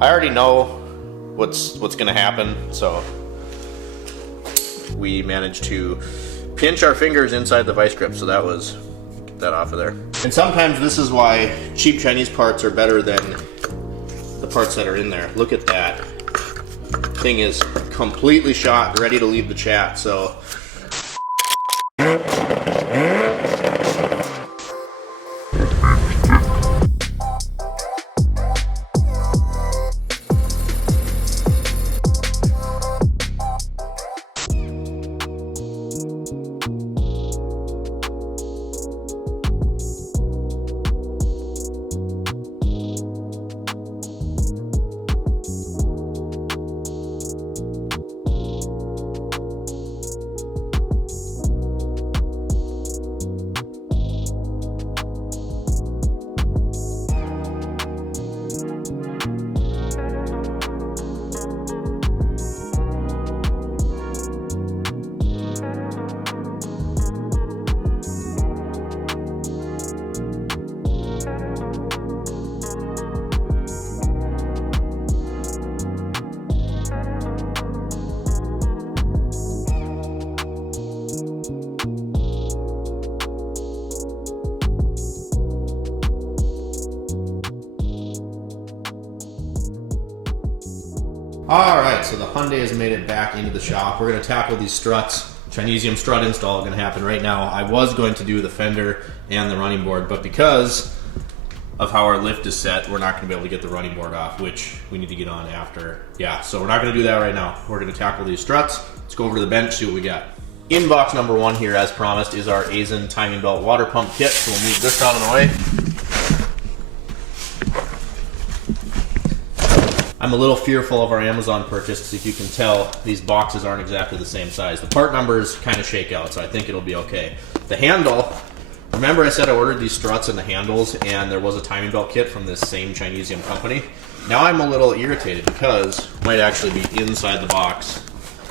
I already know what's gonna happen, so we managed to pinch our fingers inside the vice grip, so that was, get that off of there. And sometimes this is why cheap Chinese parts are better than the parts that are in there. Look at that. Thing is completely shot, ready to leave the chat, so. Alright, so the Hyundai has made it back into the shop. We're going to tackle these struts. Chinesium strut install going to happen right now. I was going to do the fender and the running board, but because of how our lift is set, we're not going to be able to get the running board off, which we need to get on after. Yeah, so we're not going to do that right now. We're going to tackle these struts. Let's go over to the bench, see what we got. In box number one here, as promised, is our Aisin timing belt water pump kit. So we'll move this out of the way. I'm a little fearful of our Amazon purchase. If you can tell, these boxes aren't exactly the same size. The part numbers kind of shake out, so I think it'll be okay. The handle, remember I said I ordered these struts and the handles, and there was a timing belt kit from this same Chinesium company. Now I'm a little irritated because it might actually be inside the box.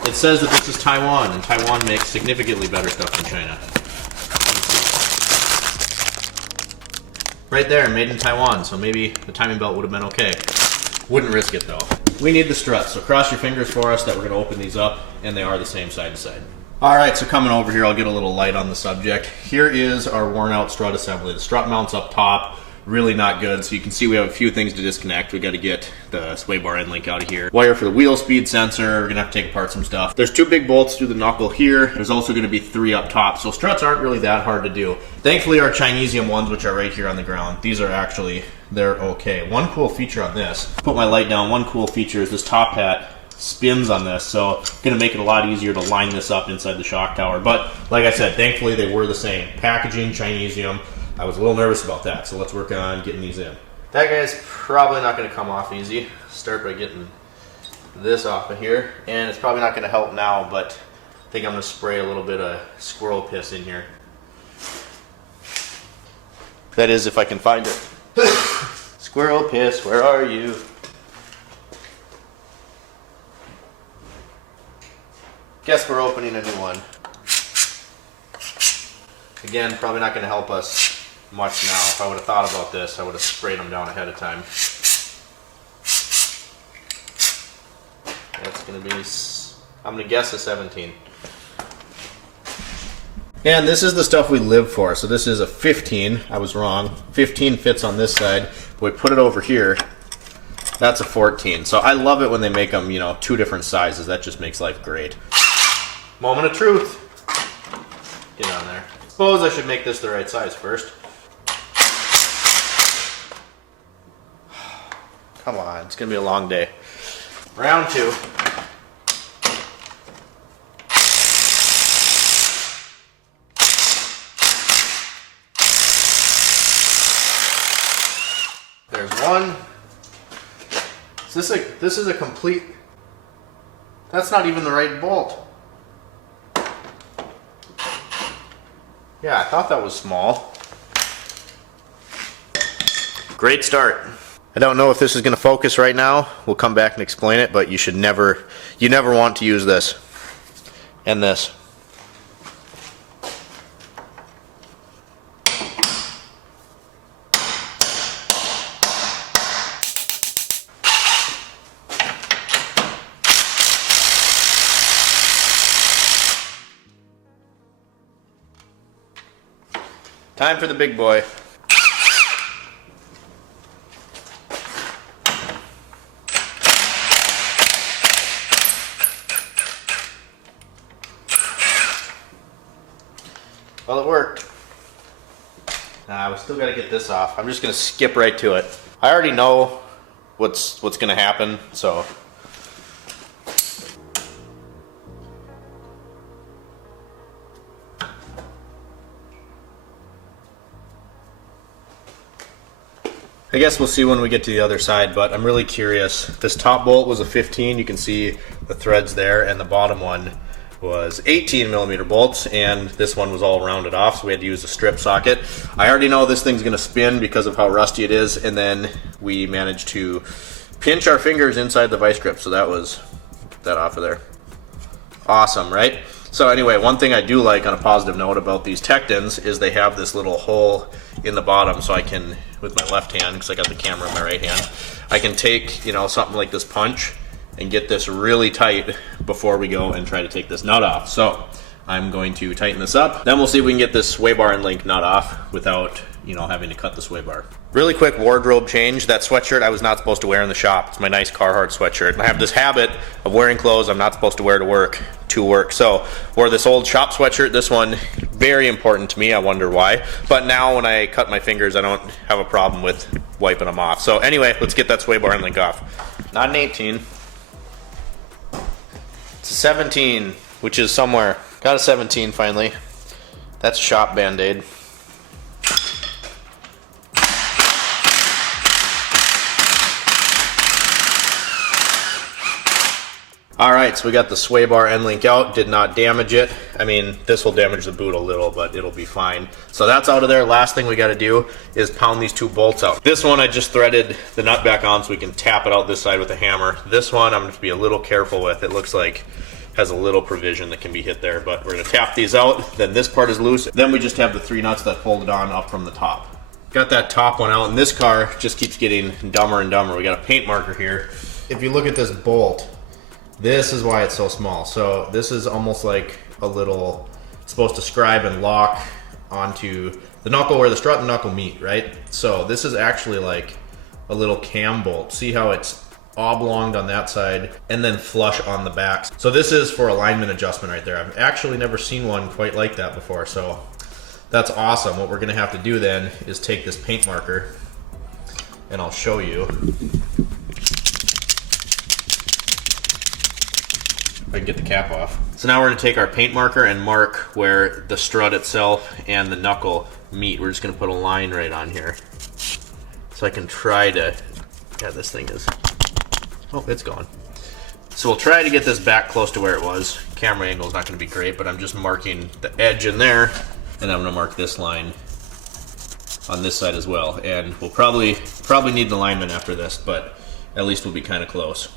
It says that this is Taiwan, and Taiwan makes significantly better stuff than China. Right there, made in Taiwan, so maybe the timing belt would have been okay. Wouldn't risk it though. We need the struts, so cross your fingers for us that we're going to open these up, and they are the same side to side. Alright, so coming over here, I'll get a little light on the subject. Here is our worn out strut assembly. The strut mount's up top, really not good, so you can see we have a few things to disconnect. We got to get the sway bar end link out of here. Wire for the wheel speed sensor, we're going to have to take apart some stuff. There's 2 big bolts through the knuckle here. There's also going to be 3 up top, so struts aren't really that hard to do. Thankfully our Chinesium ones, which are right here on the ground, these are actually, they're okay. One cool feature on this, put my light down, one cool feature is this top hat spins on this, so it's going to make it a lot easier to line this up inside the shock tower. But like I said, thankfully they were the same. Packaging, Chinesium. I was a little nervous about that, so let's work on getting these in. That guy's probably not going to come off easy. Start by getting this off of here, and it's probably not going to help now, but I think I'm going to spray a little bit of squirrel piss in here. That is, if I can find it. Squirrel piss, where are you? Guess we're opening a new one. Again, probably not going to help us much now. If I would have thought about this, I would have sprayed them down ahead of time. That's going to be, I'm going to guess a 17. And this is the stuff we live for. So this is a 15. I was wrong. 15 fits on this side. But we put it over here. That's a 14. So I love it when they make them, you know, 2 different sizes. That just makes life great. Moment of truth. Get on there. Suppose I should make this the right size first. Come on, it's gonna be a long day. Round 2. There's one. This is a complete, that's not even the right bolt. Yeah, I thought that was small. Great start. I don't know if this is going to focus right now. We'll come back and explain it, but you never want to use this and this. Time for the big boy. Well, it worked. We still got to get this off. I'm just going to skip right to it. I already know what's going to happen, so. I guess we'll see when we get to the other side, but I'm really curious. This top bolt was a 15. You can see the threads there, and the bottom one was 18 millimeter bolts, and this one was all rounded off, so we had to use a strip socket. I already know this thing's gonna spin because of how rusty it is, and then we managed to pinch our fingers inside the vice grip, so that was that off of there. Awesome, right? So anyway, one thing I do like on a positive note about these Tectons is they have this little hole in the bottom, so I can, with my left hand, because I got the camera in my right hand, I can take, you know, something like this punch and get this really tight before we go and try to take this nut off. So I'm going to tighten this up. Then we'll see if we can get this sway bar and link nut off without, you know, having to cut the sway bar. Really quick wardrobe change. That sweatshirt I was not supposed to wear in the shop. It's my nice Carhartt sweatshirt. I have this habit of wearing clothes I'm not supposed to wear to work. So wore this old shop sweatshirt. This one, very important to me. I wonder why. But now when I cut my fingers, I don't have a problem with wiping them off. So anyway, let's get that sway bar and link off. Not an 18. It's a 17, which is somewhere. Got a 17 finally. That's shop Band-Aid. Alright, so we got the sway bar end link out, did not damage it. I mean, this will damage the boot a little, but it'll be fine. So that's out of there. Last thing we got to do is pound these two bolts out. This one I just threaded the nut back on so we can tap it out this side with a hammer. This one I'm going to be a little careful with. It looks like has a little provision that can be hit there, but we're going to tap these out. Then this part is loose. Then we just have the 3 nuts that hold it on up from the top. Got that top one out, and this car just keeps getting dumber and dumber. We got a paint marker here. If you look at this bolt, this is why it's so small. So this is almost like a little, it's supposed to scribe and lock onto the knuckle where the strut and knuckle meet, right? So this is actually like a little cam bolt. See how it's oblonged on that side and then flush on the back. So this is for alignment adjustment right there. I've actually never seen one quite like that before, so that's awesome. What we're gonna have to do then is take this paint marker, and I'll show you. If I can get the cap off. So now we're going to take our paint marker and mark where the strut itself and the knuckle meet. We're just going to put a line right on here. So I can try to, yeah, this thing is, oh, it's gone. So we'll try to get this back close to where it was. Camera angle is not going to be great, but I'm just marking the edge in there, and I'm going to mark this line on this side as well. And we'll probably need an alignment after this, but at least we'll be kind of close.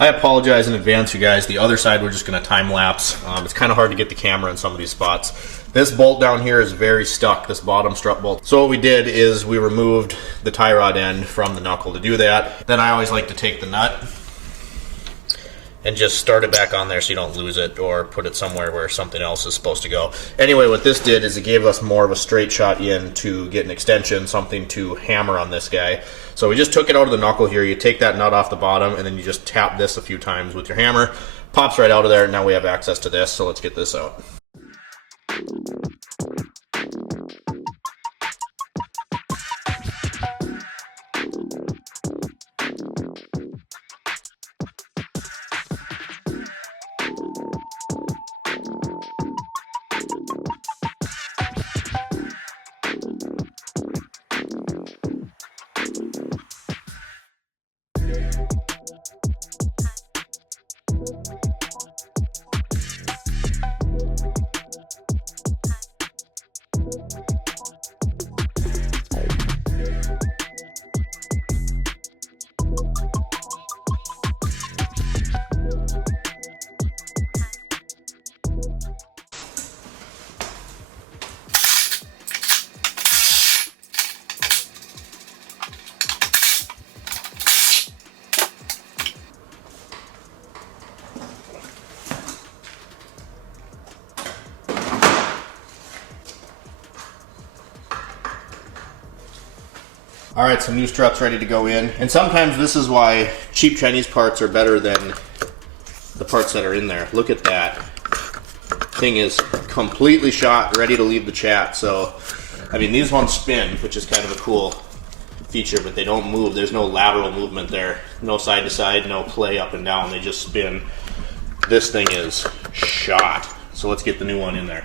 I apologize in advance, you guys. The other side we're just going to time lapse. It's kind of hard to get the camera in some of these spots. This bolt down here is very stuck, this bottom strut bolt. So what we did is we removed the tie rod end from the knuckle to do that. Then I always like to take the nut and just start it back on there so you don't lose it or put it somewhere where something else is supposed to go. Anyway, what this did is it gave us more of a straight shot in to get an extension, something to hammer on this guy. So we just took it out of the knuckle here. You take that nut off the bottom and then you just tap this a few times with your hammer. Pops right out of there. Now we have access to this, so let's get this out. All right, some new struts ready to go in. And sometimes this is why cheap Chinese parts are better than the parts that are in there. Look at that. Thing is completely shot, ready to leave the chat. So, I mean, these ones spin, which is kind of a cool feature, but they don't move. There's no lateral movement there. No side to side, no play up and down. They just spin. This thing is shot. So let's get the new one in there.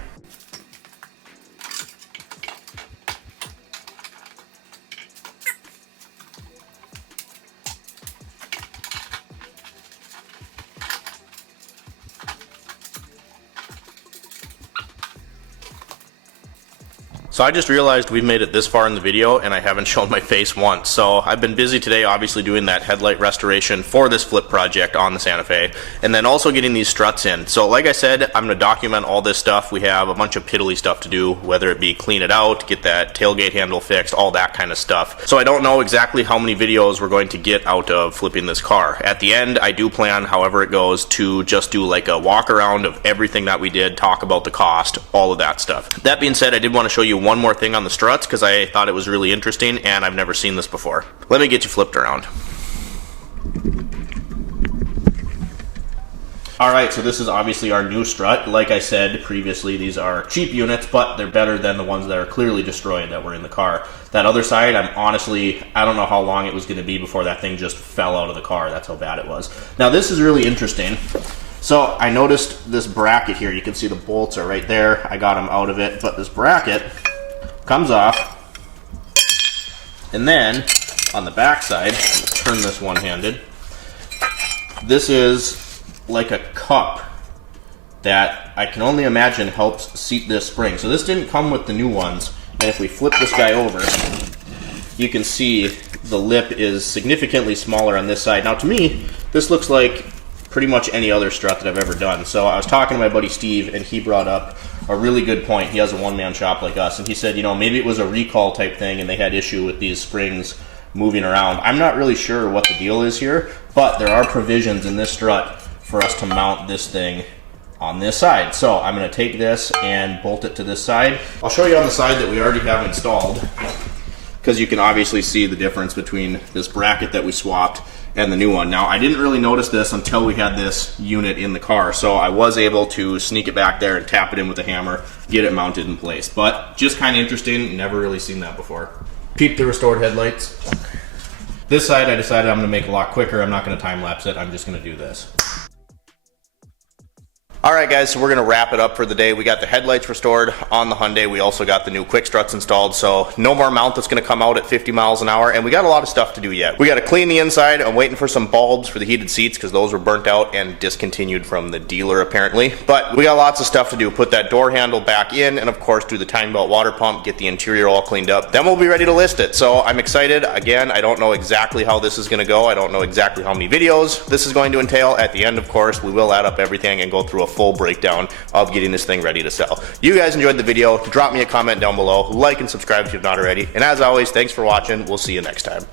So I just realized we've made it this far in the video and I haven't shown my face once. So I've been busy today obviously doing that headlight restoration for this flip project on the Santa Fe, and then also getting these struts in. So like I said, I'm going to document all this stuff. We have a bunch of piddly stuff to do, whether it be clean it out, get that tailgate handle fixed, all that kind of stuff. So I don't know exactly how many videos we're going to get out of flipping this car. At the end, I do plan, however it goes, to just do like a walk around of everything that we did, talk about the cost, all of that stuff. That being said, I did want to show you one more thing on the struts because I thought it was really interesting and I've never seen this before. Let me get you flipped around. Alright, so this is obviously our new strut. Like I said previously, these are cheap units, but they're better than the ones that are clearly destroyed that were in the car. That other side, I don't know how long it was going to be before that thing just fell out of the car. That's how bad it was. Now this is really interesting. So I noticed this bracket here. You can see the bolts are right there. I got them out of it, but this bracket comes off, and then on the back side, turn this one-handed, this is like a cup that I can only imagine helps seat this spring. So this didn't come with the new ones, and if we flip this guy over, you can see the lip is significantly smaller on this side. Now to me, this looks like pretty much any other strut that I've ever done. So I was talking to my buddy Steve, and he brought up a really good point. He has a one-man shop like us, and he said, you know, maybe it was a recall type thing and they had issue with these springs moving around. I'm not really sure what the deal is here, but there are provisions in this strut for us to mount this thing on this side. So I'm going to take this and bolt it to this side. I'll show you on the side that we already have installed, because you can obviously see the difference between this bracket that we swapped and the new one. Now, I didn't really notice this until we had this unit in the car, so I was able to sneak it back there and tap it in with a hammer, get it mounted in place. But just kind of interesting, never really seen that before. Peep the restored headlights. This side I decided I'm going to make a lot quicker. I'm not going to time lapse it, I'm just going to do this. Alright guys, so we're going to wrap it up for the day. We got the headlights restored on the Hyundai. We also got the new quick struts installed, so no more mount that's going to come out at 50 miles an hour, and we got a lot of stuff to do yet. We got to clean the inside. I'm waiting for some bulbs for the heated seats because those were burnt out and discontinued from the dealer apparently. But we got lots of stuff to do. Put that door handle back in, and of course do the time belt water pump, get the interior all cleaned up. Then we'll be ready to list it. So I'm excited. Again, I don't know exactly how this is going to go. I don't know exactly how many videos this is going to entail. At the end, of course, we will add up everything and go through a full breakdown of getting this thing ready to sell. You guys enjoyed the video, drop me a comment down below, like and subscribe if you've not already, and as always, thanks for watching. We'll see you next time.